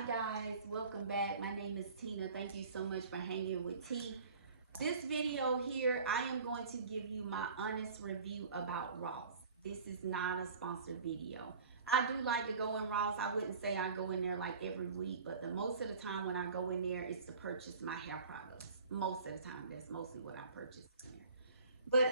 Hi guys, welcome back. My name is Tina. Thank you so much for hanging with T. This video here, I am going to give you my honest review about Ross. This is not a sponsored video. I do like to go in Ross. I wouldn't say I go in there like every week, but the most of the time when I go in there, it's to purchase my hair products. Most of the time, that's mostly what I purchase in there.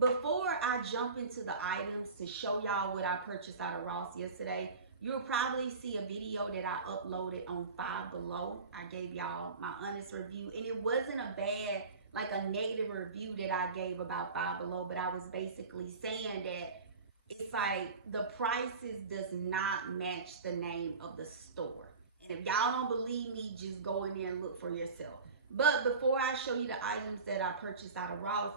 But before I jump into the items to show y'all what I purchased out of Ross yesterday, you'll probably see a video that I uploaded on Five Below. I gave y'all my honest review, and it wasn't a bad, like a negative review that I gave about Five Below, but I was basically saying that it's like the prices does not match the name of the store. And if y'all don't believe me, just go in there and look for yourself. But before I show you the items that I purchased out of Ross,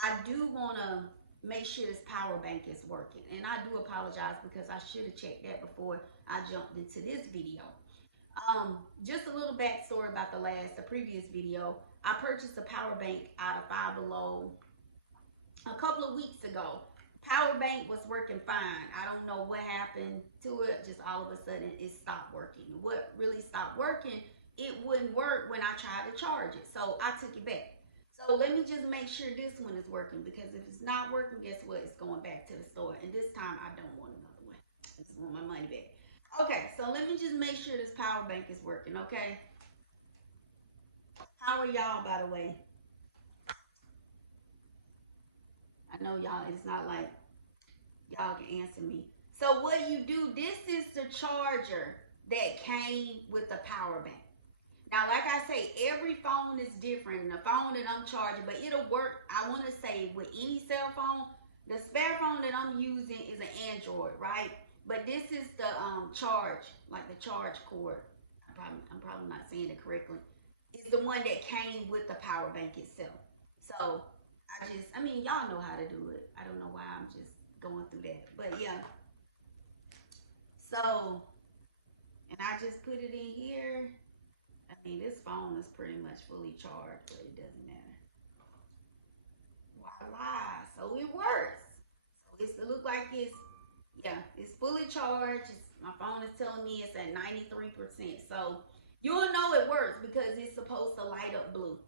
I do want to make sure this power bank is working. And I do apologize because I should have checked that before I jumped into this video. Just a little backstory about the previous video. I purchased a power bank out of Five Below a couple of weeks ago. Power bank was working fine. I don't know what happened to it. Just all of a sudden it stopped working. What really stopped working, it wouldn't work when I tried to charge it. So I took it back. So let me just make sure this one is working, because if it's not working, guess what? It's going back to the store. And this time I don't want another one. I just want my money back. Okay, so let me just make sure this power bank is working, okay? How are y'all, by the way? I know y'all, it's not like y'all can answer me. So what you do, this is the charger that came with the power bank. Now, like I say, every phone is different. And the phone that I'm charging, but it'll work, I want to say, with any cell phone. The spare phone that I'm using is an Android, right? But this is the charge, like the charge cord. I'm probably not saying it correctly. It's the one that came with the power bank itself. So I mean, y'all know how to do it. I don't know why I'm just going through that. But yeah. So, and I just put it in here. I mean, this phone is pretty much fully charged, but it doesn't matter. Voila! So it works. So it look like it's fully charged. My phone is telling me it's at 93%. So you'll know it works because it's supposed to light up blue.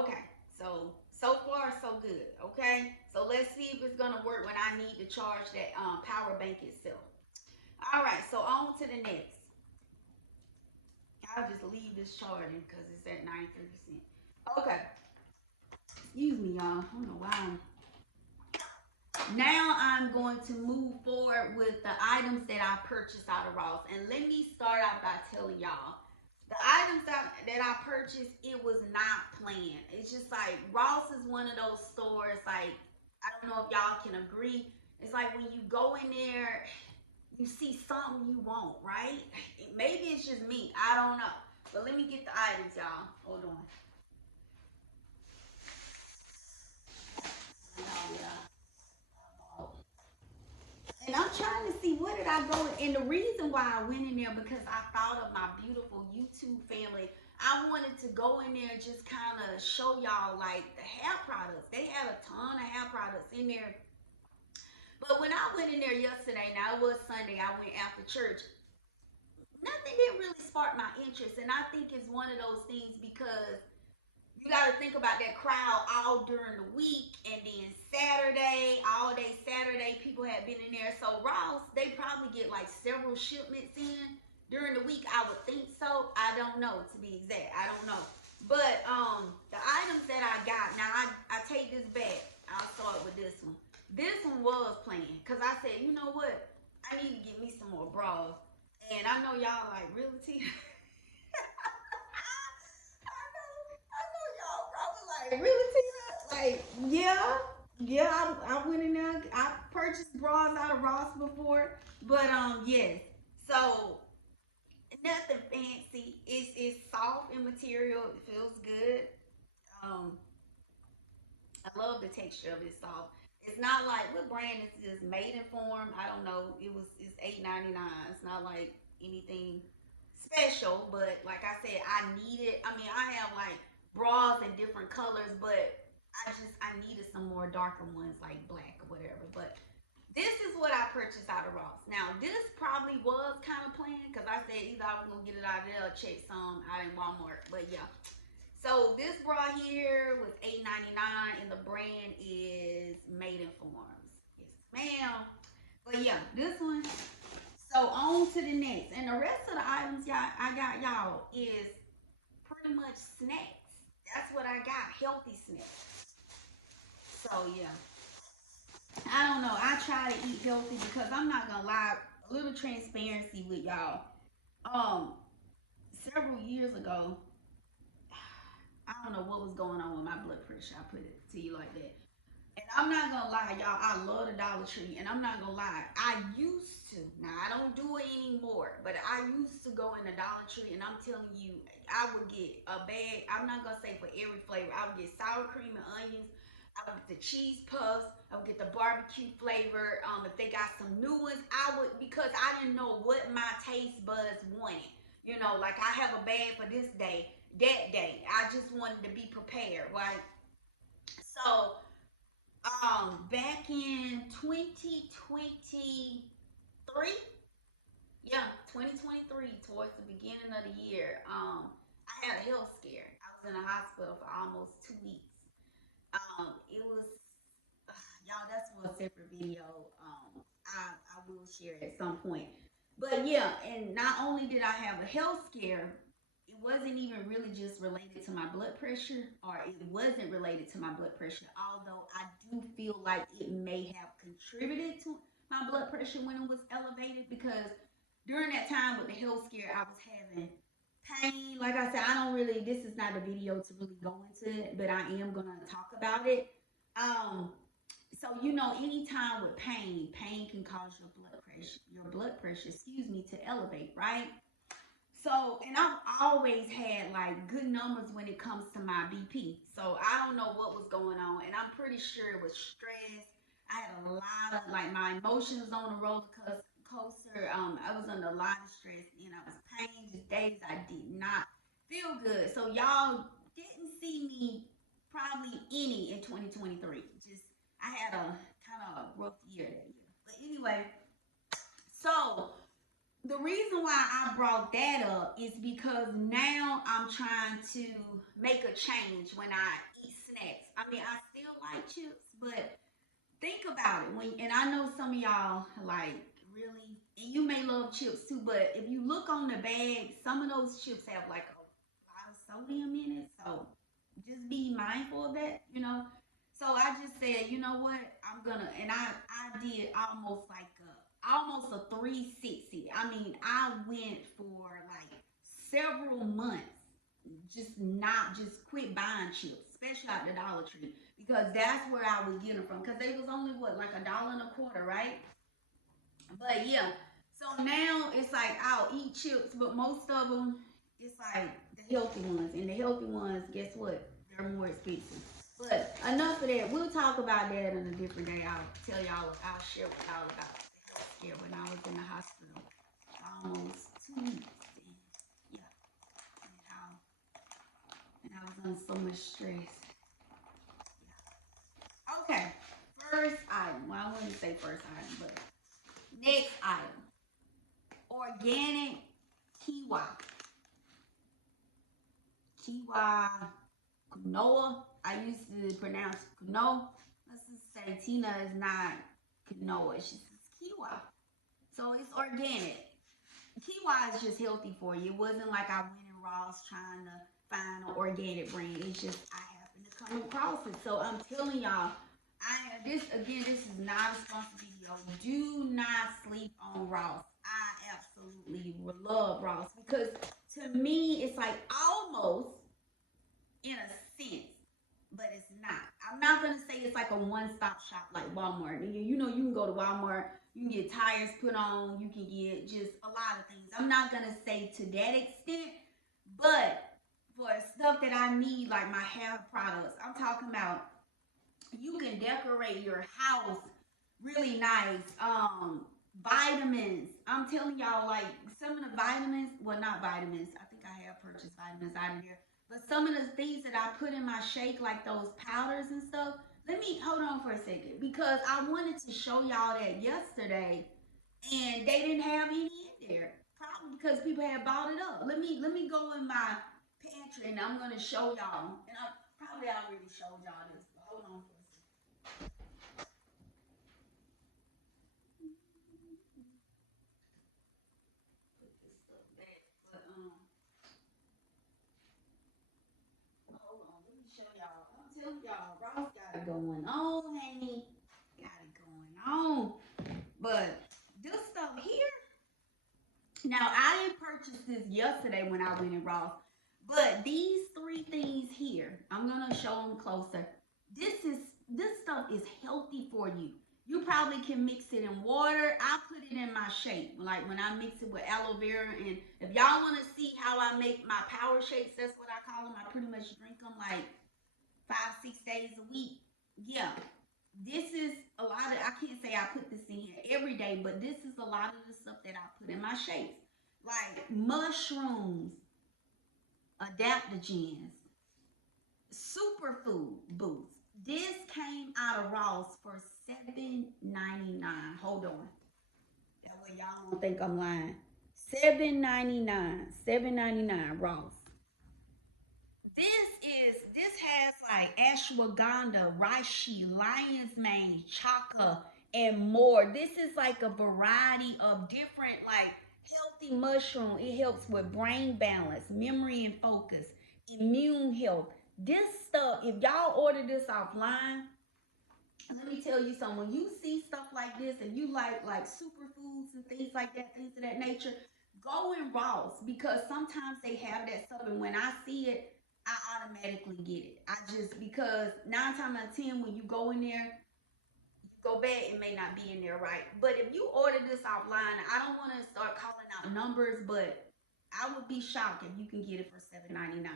Okay, so far so good. Okay, so let's see if it's gonna work when I need to charge that power bank itself. All right, so on to the next. I'll just leave this charging because it's at 93%. Okay. Excuse me, y'all. I don't know why now I'm going to move forward with the items that I purchased out of Ross. And let me start out by telling y'all, the items that I purchased, it was not planned. It's just like Ross is one of those stores, like, I don't know if y'all can agree. It's like when you go in there, you see something you want, right? Maybe it's just me. I don't know. But let me get the items, y'all. Hold on. Oh, yeah. And I'm trying to see, where did I go? And the reason why I went in there, because I thought of my beautiful YouTube family. I wanted to go in there and just kind of show y'all like the hair products. They had a ton of hair products in there. But when I went in there yesterday, now it was Sunday, I went after church. Nothing didn't really spark my interest. And I think it's one of those things because you got to think about that crowd all during the week, and then Saturday, all day Saturday, people had been in there. So Ross, they probably get like several shipments in during the week. I would think so. I don't know, to be exact. I don't know. But the items that I got, now I take this back. I'll start with this one. This one was planned because I said, you know what? I need to get me some more bras. And I know y'all like, really, T? Like, really, Tina? Like, yeah. I went in there. I purchased bras out of Ross before, but yes. So nothing fancy. It's soft in material. It feels good. Um, I love the texture of it. Soft. It's not like, what brand is this? Made Inform. I don't know. It's $8.99. It's not like anything special, but like I said, I need it. I mean, I have like bras in different colors, but I needed some more darker ones like black or whatever. But this is what I purchased out of Ross. Now, this probably was kind of planned because I said either I was going to get it out of there or check some out in Walmart. But yeah. So this bra here was $8.99 and the brand is Maidenforms. Yes, ma'am. But yeah, this one. So on to the next. And the rest of the items I got y'all is pretty much snacks. That's what I got. Healthy snacks. So yeah. I don't know. I try to eat healthy because I'm not gonna lie. A little transparency with y'all. Um, Several years ago, I don't know what was going on with my blood pressure. I put it to you like that. And I'm not gonna lie, y'all. I love the Dollar Tree, and I'm not gonna lie. I used to. Now I don't do it anymore, but I used to go in the Dollar Tree, and I'm telling you, I would get a bag. I'm not gonna say for every flavor. I would get sour cream and onions. I would get the cheese puffs. I would get the barbecue flavor. If they got some new ones, I would, because I didn't know what my taste buds wanted. You know, like I have a bag for this day, that day. I just wanted to be prepared, right? So back in 2023, yeah, 2023, towards the beginning of the year, I had a health scare. I was in the hospital for almost 2 weeks. It was y'all. That's for a separate video. I will share at some point. But yeah, and not only did I have a health scare, it wasn't even really just related to my blood pressure, or it wasn't related to my blood pressure. Although I do feel like it may have contributed to my blood pressure when it was elevated, because during that time with the health scare, I was having pain. Like I said, I don't really, this is not a video to really go into it, but I am going to talk about it. Um, so, you know, anytime with pain can cause your blood pressure, excuse me, to elevate, right? So, and I've always had like good numbers when it comes to my BP. So I don't know what was going on, and I'm pretty sure it was stress. I had a lot of like my emotions on a roller coaster. I was under a lot of stress, and I was pain. Just days I did not feel good. So y'all didn't see me probably any in 2023. Just I had a kind of a rough year that year. But anyway, so the reason why I brought that up is because now I'm trying to make a change when I eat snacks. I mean, I still like chips, but think about it. And I know some of y'all like really, and you may love chips too, but if you look on the bag, some of those chips have like a lot of sodium in it. So just be mindful of that, you know. So I just said, you know what, I'm gonna, and I did almost a 360. I mean, I went for like several months, just quit buying chips, especially at the Dollar Tree, because that's where I would get them from. Because they was only what, like $1.25, right? But yeah, so now it's like I'll eat chips, but most of them it's like the healthy ones, and the healthy ones, guess what? They're more expensive. But enough of that. We'll talk about that in a different day. I'll tell y'all. I'll share with y'all about the health scare when I was in the hospital almost 2 weeks. And yeah, and I was under so much stress. Yeah. Okay, first item. Well, I wouldn't say first item, but next item. Organic quinoa. Quinoa. I used to pronounce quinoa. Let's just say Tina is not quinoa. She says quinoa. So it's organic. Quinoa is just healthy for you. It wasn't like I went in Ross trying to find an organic brand. It's just I happened to come across it. So I'm telling y'all, this is not a sponsored video. Do not sleep on Ross. I absolutely love Ross because to me it's like almost in a sense, but it's not. I'm not gonna say it's like a one-stop shop like Walmart. You know, you can go to Walmart, you can get tires put on, you can get just a lot of things. I'm not gonna say to that extent, but for stuff that I need, like my hair products, I'm talking about you can decorate your house really nice. Vitamins. I'm telling y'all, like some of the vitamins, well, not vitamins. I think I have purchased vitamins out of here. But some of the things that I put in my shake, like those powders and stuff, Let me hold on for a second because I wanted to show y'all that yesterday, and they didn't have any in there. Probably because people had bought it up. Let me go in my pantry and I'm gonna show y'all. And I probably already showed y'all this, but hold on for a second. Put this stuff back. But hold on, let me show y'all. I'm telling y'all, Ross got it going on, honey. Got it going on. But this stuff here, now I didn't purchase this yesterday when I went in Ross, but these three things here, I'm gonna show them closer. This stuff is healthy for you. You probably can mix it in water. I put it in my shake, like when I mix it with aloe vera. And if y'all want to see how I make my power shakes, that's what I call them. I pretty much drink them like 5-6 days a week. Yeah, this is a lot of, I can't say I put this in here every day, but this is a lot of the stuff that I put in my shakes. Like mushrooms, adaptogens, superfood boost. This came out of Ross for $7.99. Hold on. That way y'all don't think I'm lying. $7.99. $7.99 Ross. This has like ashwagandha, reishi, lion's mane, chaga, and more. This is like a variety of different like healthy mushroom. It helps with brain balance, memory and focus, immune health. This stuff, if y'all order this offline, let me tell you something. When you see stuff like this and you like superfoods and things like that, things of that nature, go in Ross because sometimes they have that stuff, and when I see it, I automatically get it. I just, because 9 times out of 10 when you go in there, you go back, it may not be in there right. But if you order this offline, I don't want to start calling out numbers, but I would be shocked if you can get it for $7.99.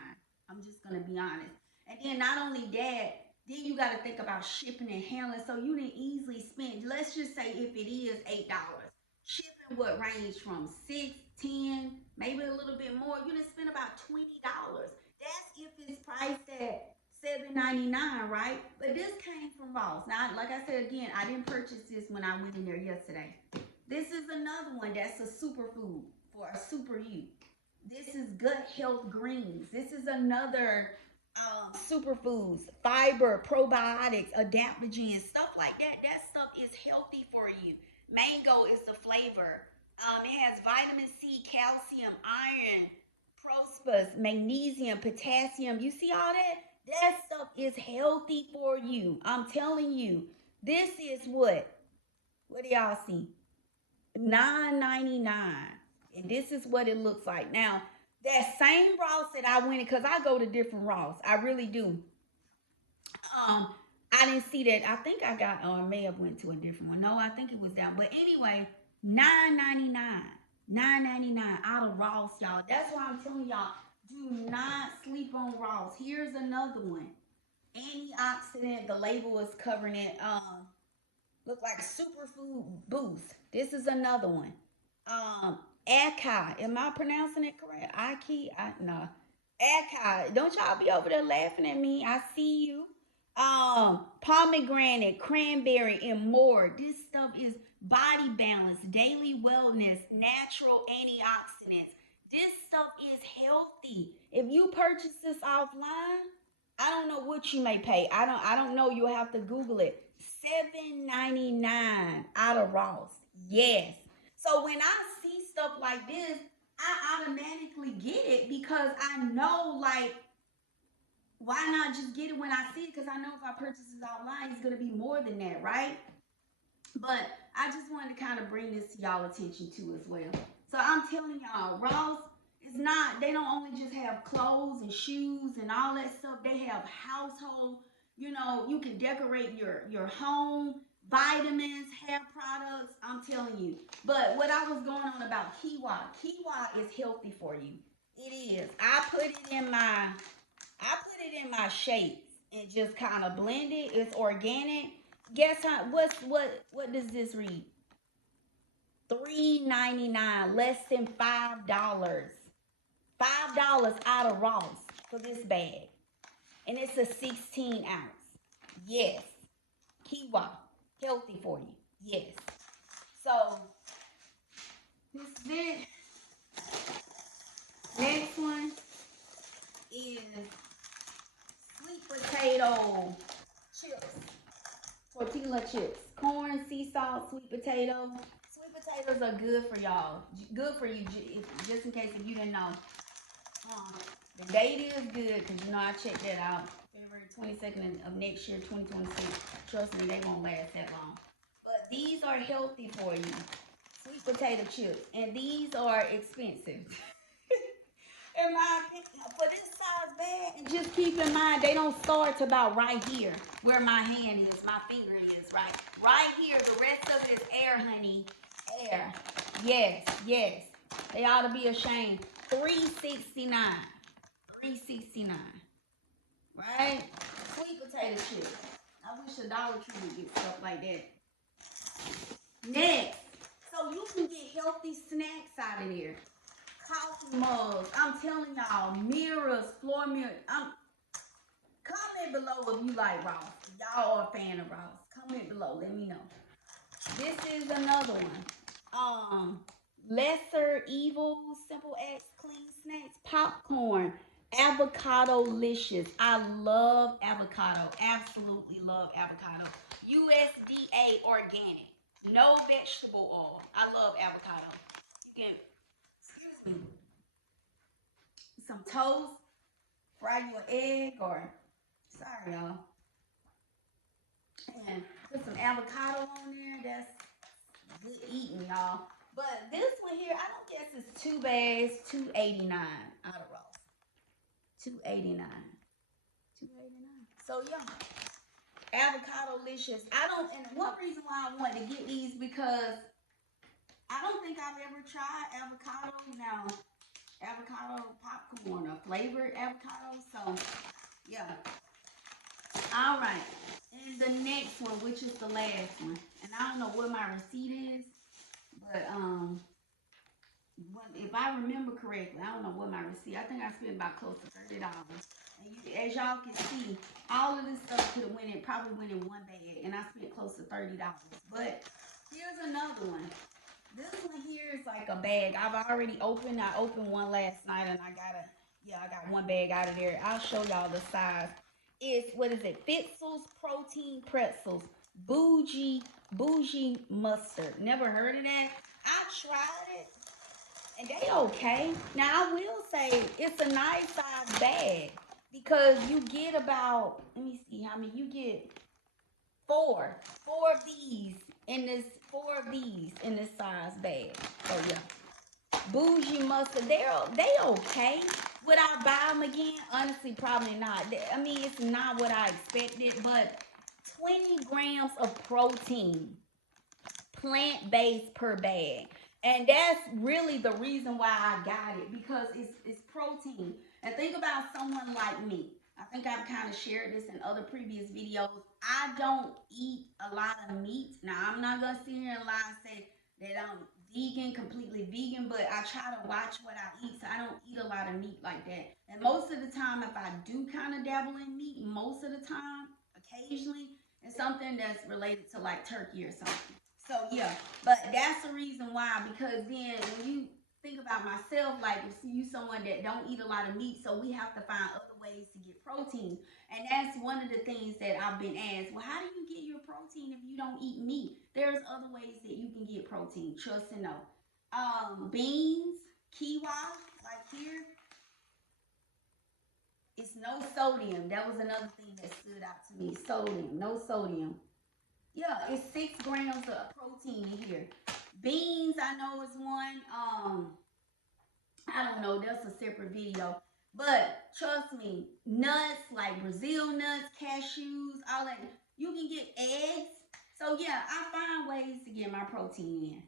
I'm just gonna be honest. And then not only that, then you got to think about shipping and handling. So you can easily spend, let's just say if it is $8, shipping what range from 6, 10, maybe a little bit more. You can spend about $20. That's if it's priced at $7.99, right? But this came from Ross. Now, like I said again, I didn't purchase this when I went in there yesterday. This is another one that's a superfood for a super you. This is gut health greens. This is another superfoods, fiber, probiotics, adaptogens, stuff like that. That stuff is healthy for you. Mango is the flavor. It has vitamin C, calcium, iron, prosperous, magnesium, potassium. You see all that? That stuff is healthy for you. I'm telling you. This is what? What do y'all see? $9.99. And this is what it looks like. Now, that same Ross that I went in, because I go to different Ross. I really do. I didn't see that. I think I got, or I may have went to a different one. No, I think it was that. But anyway, $9.99. $9.99 out of Ross, y'all. That's why I'm telling y'all, do not sleep on Ross. Here's another one. Antioxidant. The label is covering it. Look like superfood boost. This is another one. Akai. Am I pronouncing it correct? No. Akai. Don't y'all be over there laughing at me. I see you. Pomegranate, cranberry, and more. This stuff is body balance, daily wellness, natural antioxidants. This stuff is healthy. If you purchase this offline, I don't know what you may pay. I don't know. You'll have to Google it. $7.99 out of Ross. Yes. So when I see stuff like this, I automatically get it because I know, like, why not just get it when I see it? Because I know if I purchase it online, it's going to be more than that, right? But I just wanted to kind of bring this to y'all attention too as well. So I'm telling y'all, Ross is not, they don't only just have clothes and shoes and all that stuff. They have household, you can decorate your home, vitamins, hair products. I'm telling you. But what I was going on about quinoa is healthy for you. It is. I put it in my shakes and just kind of blend it. It's organic. Guess how? What does this read? $3.99, less than $5. $5 out of Ross for this bag, and it's a 16 ounce. Yes. Quinoa, healthy for you. Yes. So this is it. Next one is sweet potato chips, tortilla chips, corn, sea salt, sweet potato. Sweet potatoes are good for y'all. Good for you, just in case if you didn't know. The date is good because you know I checked that out. February 22nd of next year, 2026. Trust me, they won't last that long. But these are healthy for you. Sweet potato chips, and these are expensive. In my opinion, for this size bag, and just keep in mind they don't start about right here where my hand is, my finger is, right here. The rest of it is air, honey, air. Yes, yes. They ought to be ashamed. $3.69, $3.69, right? Sweet potato chips. I wish the Dollar Tree would get stuff like that. Next, so you can get healthy snacks out of there. Coffee mugs. I'm telling y'all, mirrors, floor mirrors. Comment below if you like Ross. Y'all are a fan of Ross. Comment below. Let me know. This is another one. Lesser Evil, Simple X, Clean Snacks, popcorn, avocado-licious. I love avocado. Absolutely love avocado. USDA organic. No vegetable oil. I love avocado. You can, excuse me, some toast, fry you an egg, or, sorry y'all, and put some avocado on there. That's good eating, y'all. But this one here, I don't guess it's 2 bags, $2.89 out of Ross. $2.89. $2.89. So yeah, avocado-licious. And one reason why I wanted to get these because I don't think I've ever tried avocado. Now, avocado popcorn or flavored avocado. So yeah. All right. And the next one, which is the last one, and I don't know what my receipt is, but if I remember correctly, I don't know what my receipt. I think I spent about close to $30. And as y'all can see, all of this stuff could have probably went in one bag, and I spent close to $30. But here's another one. This one here is like a bag. I've already opened. I opened one last night, and I got one bag out of there. I'll show y'all the size. It's, what is it? Fitzel's Protein Pretzels. Bougie mustard. Never heard of that? I tried it, and they okay. Now, I will say it's a nice size bag because you get about, let me see how many, you get four of these in this, size bag. So yeah, bougie mustard, they okay. Would I buy them again? Honestly, probably not. I mean, it's not what I expected, but 20 grams of protein, plant-based per bag. And that's really the reason why I got it, because it's protein. And think about someone like me. I think I've kind of shared this in other previous videos. I don't eat a lot of meat. Now, I'm not going to sit here and lie and say that I'm vegan, completely vegan, but I try to watch what I eat, so I don't eat a lot of meat like that. And most of the time, if I do kind of dabble in meat, most of the time, occasionally, it's something that's related to like turkey or something. So yeah, but that's the reason why, because then when you think about myself, like if you someone that don't eat a lot of meat, so we have to find other ways to get protein. And that's one of the things that I've been asked. Well, how do you get your protein if you don't eat meat? There's other ways that you can get protein. Trust and know. Beans, quinoa, like here. It's no sodium. That was another thing that stood out to me. Sodium, no sodium. Yeah, it's 6 grams of protein in here. Beans, I know is one. I don't know. That's a separate video. But trust me, nuts like Brazil nuts, cashews, all that. You can get eggs. So yeah, I find ways to get my protein in.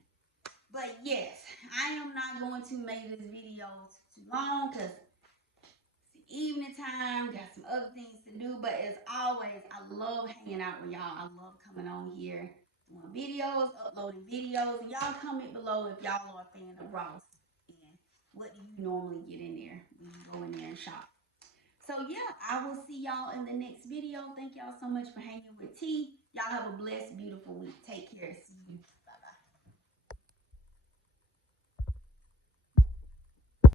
But yes, I am not going to make this video too long because it's evening time. Got some other things to do. But as always, I love hanging out with y'all. I love coming on here, doing videos, uploading videos. And y'all comment below if y'all are a fan of Ross. What do you normally get in there when you go in there and shop? So yeah, I will see y'all in the next video. Thank y'all so much for hanging with T. Y'all have a blessed, beautiful week. Take care. See you.